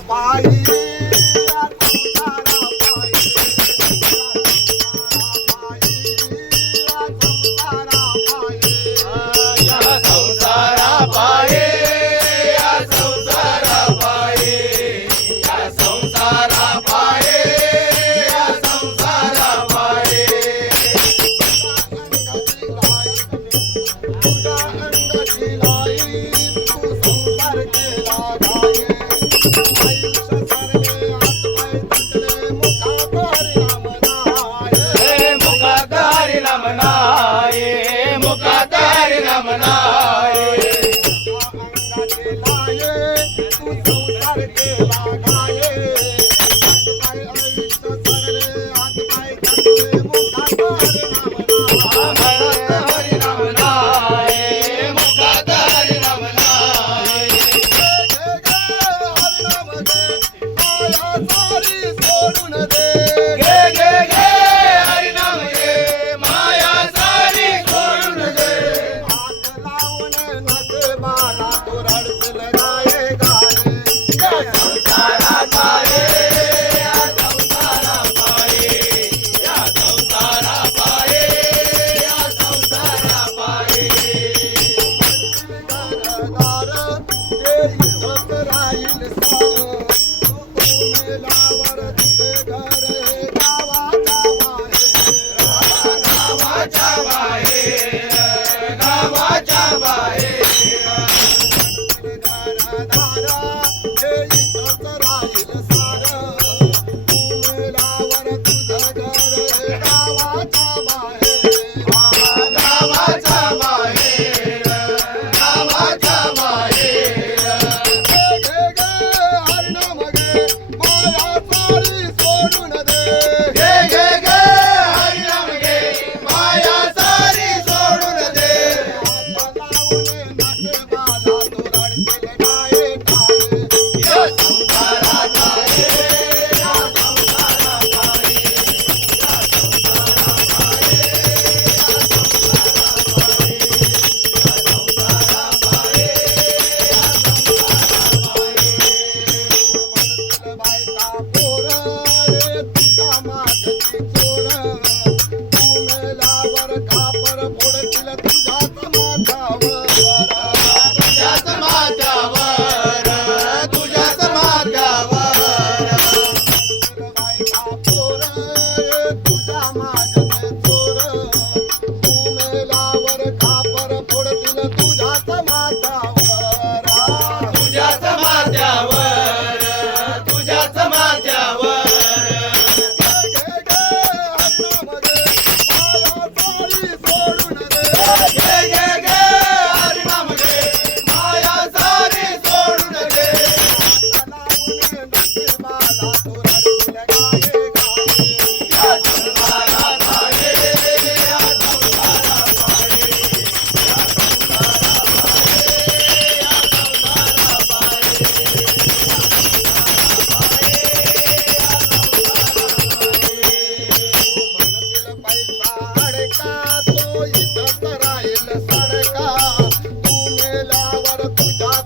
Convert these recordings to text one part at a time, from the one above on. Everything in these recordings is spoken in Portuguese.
bye. Hare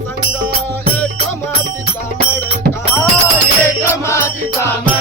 Ganga, ek kamati kamar ka, ek.